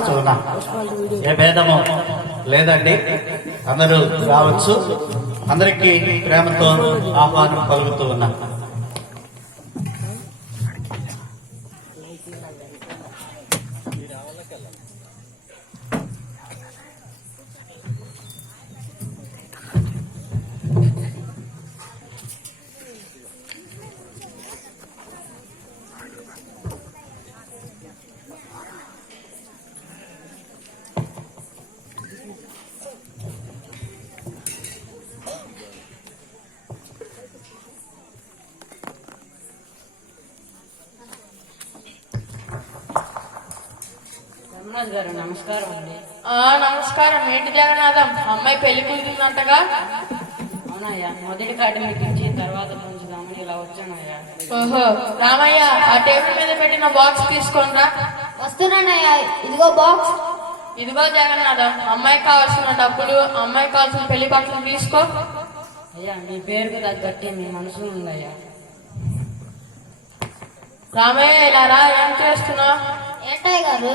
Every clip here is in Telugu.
ఆహ్వానిస్తూ ఉన్నా ఏ భేదము లేదండి. అందరూ రావచ్చు. అందరికీ ప్రేమతో ఆహ్వానం పలుకుతూ ఉన్నా. ధర్మరాజు గారు నమస్కారం అండి. ఆ నమస్కారం. ఏంటి జగన్నాథం? అమ్మాయి పెళ్ళి కుదిరిందంటగా? అవునయ్యా మొదటి కార్డు మీకు ఇచ్చి తర్వాత ఉంచుదామని ఇలా వచ్చానయ్యా. ఓహో రామయ్య ఆ టేబుల్ మీద పెట్టిన బాక్స్ తీసుకోనరా వస్తున్నానయ్యా. ఇదిగో బాక్స్. ఇదిగో జగన్నాథం అమ్మాయికి కావాల్సిన డబ్బులు అమ్మాయికి కావాల్సిన పెళ్ళి బట్టలు తీసుకో. అయ్యా మీ పేరుకు తగ్గట్టే మీ మనసులో ఉందయ్యా. రామయ్య ఇలా రా ఏం చేస్తున్నావు? ఏంటయ్య గారు?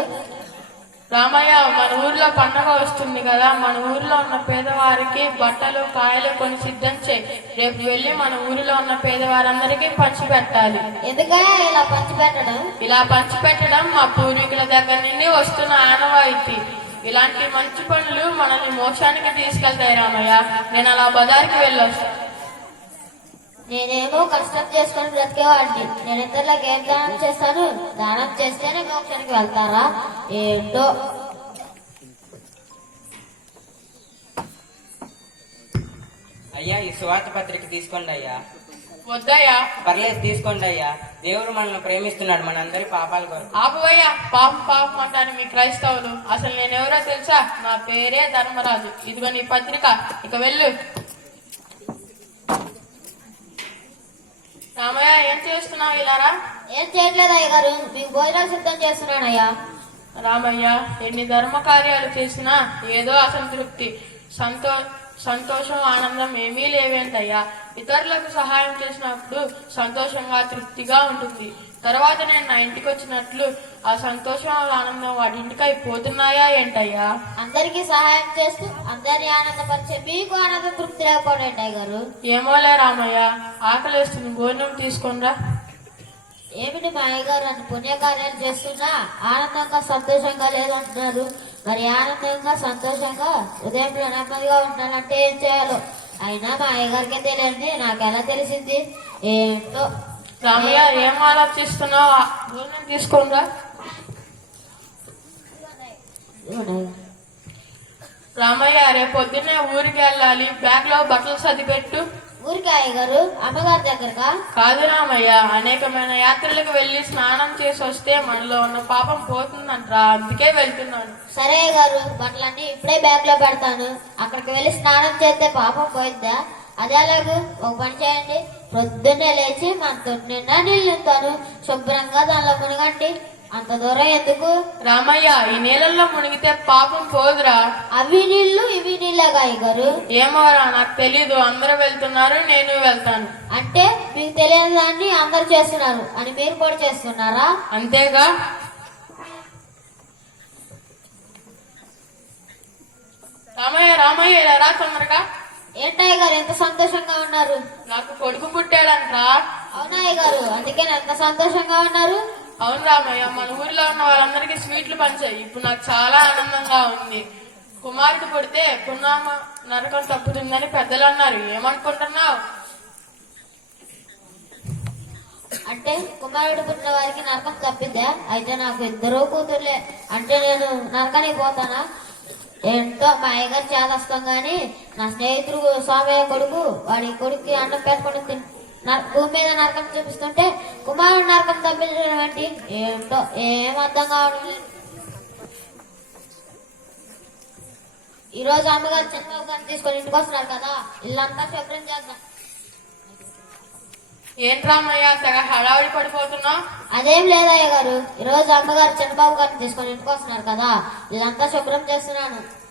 రామయ్య మన ఊర్లో పండగ వస్తుంది కదా మన ఊర్లో ఉన్న పేదవారికి బట్టలు కాయలు కొని సిద్ధం చేయి. రేపు వెళ్ళి మన ఊరిలో ఉన్న పేదవారందరికీ పంచి పెట్టాలి ఇలా పంచి పెట్టడం ఇలా పంచిపెట్టడం మా పూర్వీకుల దగ్గర నుండి వస్తున్న ఆనవాయితీ. ఇలాంటి మంచి పనులు మనల్ని మోక్షానికి తీసుకెళ్తాయి రామయ్య. నేను అలా బజార్కి వెళ్ళొస్తా. నేనేమో కష్టం చేసుకొని బ్రతికేవాడిని. నేను ఇతరులకు ఏం దానం చేస్తాను? దానం చేస్తేనే మోక్షానికి వెళ్తారా? ఏంటో? అయ్యా ఈ సువార్త పత్రిక తీసుకోండి అయ్యా. వద్దయ్యా. పర్లేదు తీసుకోండి అయ్యా. దేవుడు మనల్ని ప్రేమిస్తున్నాడు మనందరి పాపాల కొరకు. ఆపువయ్యా పాపం పాపం అంటాను మీ క్రైస్తవులు. అసలు నేనెవరో తెలుసా? నా పేరే ధర్మరాజు. ఇదిగో నీ పత్రిక. ఇక వెళ్ళు. రామయ్య ఏం చేస్తున్నావు ఇలారా? ఏం చేయట్లేదు అయ్య గారు మీకు భోజనాలు సిద్ధం చేస్తున్నానయ్యా. రామయ్య ఎన్ని ధర్మ కార్యాలు చేసినా ఏదో అసంతృప్తి సంతో సంతోషం ఆనందం ఏమీ లేవేంటయ్యా. ఇతరులకు సహాయం చేసినప్పుడు సంతోషంగా తృప్తిగా ఉంటుంది. తర్వాత నేను నా ఇంటికి వచ్చినట్లు ఆ సంతోషం ఆనందం వాటి ఇంటికి అయిపోతున్నాయా ఏంటయ్యా? అందరికీ సహాయం చేస్తూ అందరినీ ఆనందపరిచే మీకు ఆనంద తృప్తి లేకపోవడం ఏంటయ్య గారు ఏమోలే రామయ్య ఆకలేస్తుంది భోజనం తీసుకొనిరా. ఏమిటి మా అయ్యగారు అన్ని పుణ్యకార్యాలు చేస్తున్నా? ఆనందంగా సంతోషంగా లేదు అంటున్నారు మరి ఆనందంగా సంతోషంగా ఉదయంలో నెమ్మదిగా ఉంటున్నానంటే ఏం చేయాలో? అయినా మా అయ్యగారికే తెలియంది నాకు ఎలా తెలిసింది? ఏంటో? రామయ్య ఏం ఆలోచిస్తున్నావు? భోజనం ఇవ్వండి. రామయ్య రేపు పొద్దున్నే ఊరికి వెళ్ళాలి. బ్యాగ్లో బట్టలు సర్దిపెట్టు. ఊరికే అయ్యగారు అమ్మగారి దగ్గరగా కాదు రామయ్య అనేకమైన యాత్రలకు వెళ్ళి స్నానం చేసి వస్తే మనలో ఉన్న పాపం పోతుందంట్రా. అందుకే వెళ్తున్నాను. సరే అయ్యగారు బట్టలన్నీ ఇప్పుడే బ్యాగ్లో పెడతాను. అక్కడికి వెళ్ళి స్నానం చేస్తే పాపం పోయిద్దా? అదే అలాగూ ఒక పని చేయండి. పొద్దున్నే లేచి మన తొట్టి నిండా శుభ్రంగా దానిలో మునగండి. అంత దూరం ఎందుకు? రామయ్య ఈ నీళ్ళల్లో మునిగితే పాపం పోదురా. అవి నీళ్ళు ఇవి నీళ్ళగా అయ్యగారు ఏమోరా నాకు తెలీదు. అందరూ వెళ్తున్నారు నేను వెళ్తాను. అంటే మీకు తెలియని దాన్ని అందరు చేస్తున్నారు అని మీరు కూడా చేస్తున్నారా? అంతేగా? రామయ్య రామయ్య ఇలా రా తొందరగా. ఏంటయ్య గారు ఎంత సంతోషంగా ఉన్నారు? నాకు కొడుకు పుట్టాడంట్రా. అవునాయ్య గారు అందుకే ఎంత సంతోషంగా ఉన్నారు? అవును రామయ్య మన ఊర్లో ఉన్న వాళ్ళందరికీ స్వీట్లు పంచాయి. ఇప్పుడు నాకు చాలా ఆనందంగా ఉంది. కుమారుడు పుడితే పున్నామ నరకం తప్పుతుందని పెద్దలు అన్నారు. ఏమనుకుంటున్నావు? అంటే కుమారుడు పుట్టిన వారికి నరకం తప్పిద్దా? అయితే నాకు ఇద్దరు కూతుర్లే. అంటే నేను నరకానికి పోతానా? ఏంటో మా అయ్యగారు చేదస్తాం గాని నా స్నేహితుడు స్వామి కొడుకు వాడి కొడుకు అన్నం పెట్టుకుని నర- భూమి మీద నరకం చూపిస్తుంటే కుమారుడు నరకం తప్పించడం ఏంటి? ఏంటో ఏం అర్థం కావడం ఈ రోజు అమ్మగారు చిన్నబాబు గారిని తీసుకొని ఇంటికి వస్తున్నారు కదా ఇల్లంతా శుభ్రం చేద్దాం. ఏంటి రామయ్య? తెగ హడావిడి పడిపోతున్నావు? అదేం లేదయ్య గారు. ఈ రోజు అమ్మగారు చంద్రబాబు గారిని తీసుకొని ఇంటికి వస్తున్నారు కదా. ఇదంతా శుభ్రం చేస్తున్నాను.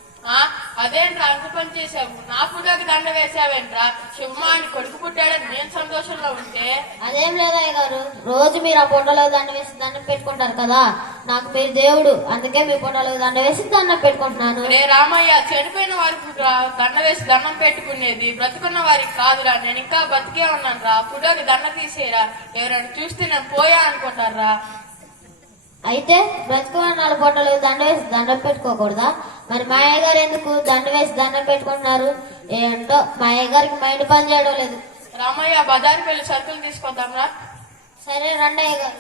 అదేంట్రా అంత పని చేసావు నా ఫోటోకి దండ వేసావేంట్రా శివమాని కొడుకు పుట్టాడని నేను సంతోషంలో ఉంటే? అదేం లేదు గారు రోజు మీరు ఆ పొట్టలో దండ వేసి దండం పెట్టుకుంటారు కదా? నాకు మీరు దేవుడు. అందుకే మీ పొట్టలో దండ వేసి దండం పెట్టుకుంటున్నాను. రే రామయ్య చనిపోయిన వారికి రా- దండ వేసి దండం పెట్టుకునేది బ్రతుకున్న వారికి కాదురా. నేను ఇంకా బతికే ఉన్నాను రా ఫోటోకి దండ తీసేరా ఎవరైనా చూస్తే నేను పోయా అనుకుంటారా? అయితే బ్రతుకున్న వాళ్ళ పొట్టలో దండ వేసి దండం పెట్టుకోకూడదా? మరి మా అయ్య గారు ఎందుకు దండ వేసి దండం పెట్టుకుంటున్నారు? ఏంటో మా అయ్య గారికి మైండ్ పని చేయడం లేదు. రామయ్య బజార్కి వెళ్ళి సరుకులు తీసుకొద్దాం రా. సరే రండి అయ్య గారు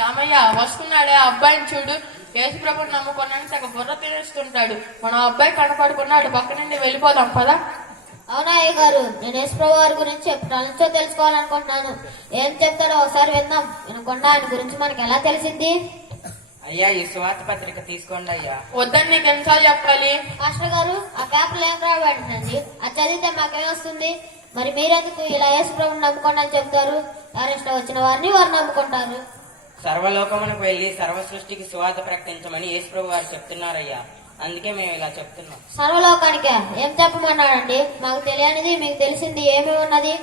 రామయ్య వస్తున్నాడే ఆ అబ్బాయిని చూడు. యేసుప్రభుని నమ్ముకున్నాను తెగ బుర్ర తినేస్తుంటాడు. మన అబ్బాయి కనపడుకున్నాడు పక్క నుండి వెళ్ళిపోదాం పదా. అవునా అయ్య గారు నేను యేసుప్రభు వారి గురించి ఎప్పటి నుంచో తెలుసుకోవాలనుకుంటున్నాను. ఏం చెప్తాడో ఒకసారి విందాం. వినకుండా ఆయన గురించి మనకి ఎలా తెలిసింది అయ్యా ఈ సువార్త పత్రిక తీసుకోండి అయ్యా. వద్దని నీకు ఎన్నిసార్లు చెప్పాలి. మాస్టర్ గారు ఆ పేపర్లో ఏం రాయబడిందండి అది చదివితే మాకేం వస్తుంది? మరి మీరెందుకు ఇలా యేసుప్రభుని నమ్ముకోండి అని చెప్తారు? ఎవరిష్టం వచ్చిన వారిని వారు నమ్ముకుంటారు. సర్వలోకమునకు వెళ్ళి సర్వ సృష్టికి సువార్త ప్రకటించమని యేసుప్రభు వారు చెప్తున్నారయ్యా. అందుకే మేము ఇలా చెప్తున్నాం. సర్వలోకానికే. ఏం చెప్పమన్నాడండి మాకు తెలియనిది మీకు తెలిసింది ఏమి ఉన్నది?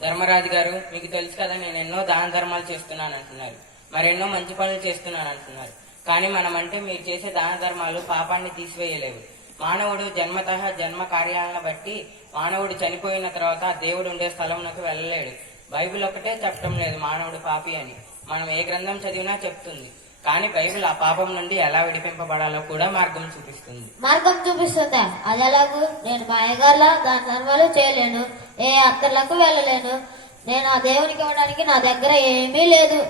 ధర్మరాజు గారు మీకు తెలుసు కదా నేను ఎన్నో దాన ధర్మాలు చేస్తున్నాను అంటున్నారు. మరెన్నో మంచి పనులు చేస్తున్నాను అంటున్నారు. కానీ మనం అంటే మీరు చేసే దాన ధర్మాలు పాపాన్ని తీసివేయలేవు. మానవుడు జన్మతః జన్మ కార్యాలను బట్టి మానవుడు చనిపోయిన తర్వాత దేవుడు ఉండే స్థలంలోకి వెళ్ళలేడు. బైబిల్ ఒకటే చెప్పటం లేదు మానవుడు పాపి అని. మనం ఏ గ్రంథం చదివినా చెప్తుంది. కానీ బైబిల్ ఆ పాపం నుండి ఎలా విడిపింపబడాలో కూడా మార్గం చూపిస్తుంది. మార్గం చూపిస్తుందా? అది ఎలాగూ? నేను మా అయ్యగారులా దాని ధర్మాలు చేయలేను ఏ అత్తర్లకు వెళ్ళలేను. నేను ఆ దేవునికి ఇవ్వడానికి నా దగ్గర ఏమీ లేదు.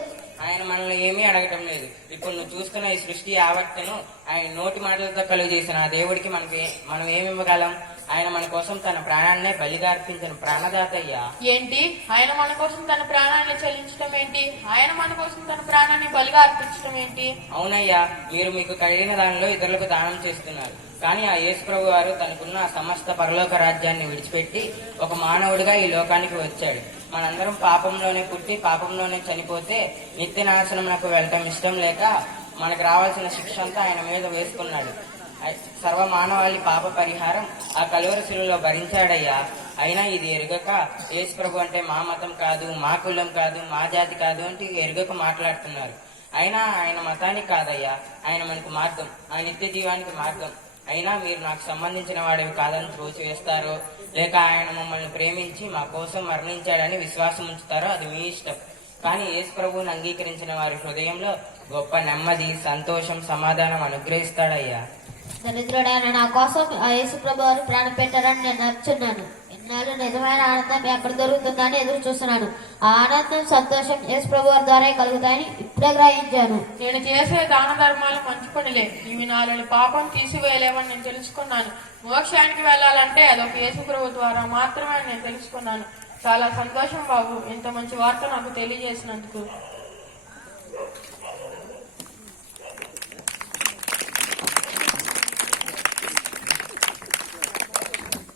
ఆయన మనల్ని ఏమీ అడగటం లేదు. ఇప్పుడు నువ్వు చూస్తున్న ఈ సృష్టి ఆవర్తను ఆయన నోటి మాటలతో కలుగు చేసిన ఆ దేవుడికి మనకి మనం ఏమి ఇవ్వగలం? ఆయన మన కోసం తన ప్రాణాన్నే బలిగా అర్పించిన ప్రాణదాత అయ్యా. ఏంటి? ఆయన మన కోసం తన ప్రాణాన్ని చెల్లించడం ఏంటి? ఆయన మన కోసం తన ప్రాణాన్ని బలిగా అర్పించడం ఏంటి? అవునయ్యా మీరు మీకు కలిగిన దానిలో ఇతరులకు దానం చేస్తున్నారు. కానీ ఆ యేసు ప్రభు వారు తనకున్న ఆ సమస్త పరలోక రాజ్యాన్ని విడిచిపెట్టి ఒక మానవుడిగా ఈ లోకానికి వచ్చాడు. మనందరం పాపంలోనే పుట్టి పాపంలోనే చనిపోతే నిత్య నాశనమునకు వెళ్ళటం ఇష్టం లేక మనకు రావాల్సిన శిక్ష అంతా ఆయన మీద వేసుకున్నాడు. సర్వ మానవాళి పాప పరిహారం ఆ కలువరి శిలువలో భరించాడయ్యా. అయినా ఇది ఎరుగక యేసు ప్రభు అంటే మా మతం కాదు మా కులం కాదు మా జాతి కాదు అంటే ఎరుగక మాట్లాడుతున్నారు. అయినా ఆయన మతానికి కాదయ్యా. ఆయన మనకు మార్గం ఆ నిత్య జీవానికి మార్గం. అయినా మీరు నాకు సంబంధించిన వాడివి కాదని త్రోసివేస్తారో లేక ఆయన మమ్మల్ని ప్రేమించి మా కోసం మరణించాడని విశ్వాసం ఉంచుతారో అది మీ ఇష్టం. కానీ యేసు ప్రభువుని అంగీకరించిన వారి హృదయంలో గొప్ప నెమ్మది సంతోషం సమాధానం అనుగ్రహిస్తాడయ్యా. దరిద్రుడైన నా కోసం ఆ యేసు ప్రభు వారు ప్రాణం పెట్టారని నేను నచ్చున్నాను ఎన్నాళ్ళు నిజమైన ఆనందం ఎక్కడ దొరుకుతుందని ఎదురు చూస్తున్నాను ఆ ఆనందం సంతోషం యేసు ప్రభు ద్వారా కలుగుతాయని ఇప్పుడే గ్రహించాను. నేను చేసే దాన ధర్మాలు మంచి పనిలే ఇవి నాలోని పాపం తీసివేయలేవని నేను తెలుసుకున్నాను. మోక్షానికి వెళ్ళాలంటే అదొక యేసుప్రభు ద్వారా మాత్రమే నేను తెలుసుకున్నాను. చాలా సంతోషం బాబు. ఇంత మంచి వార్త నాకు తెలియజేసినందుకు.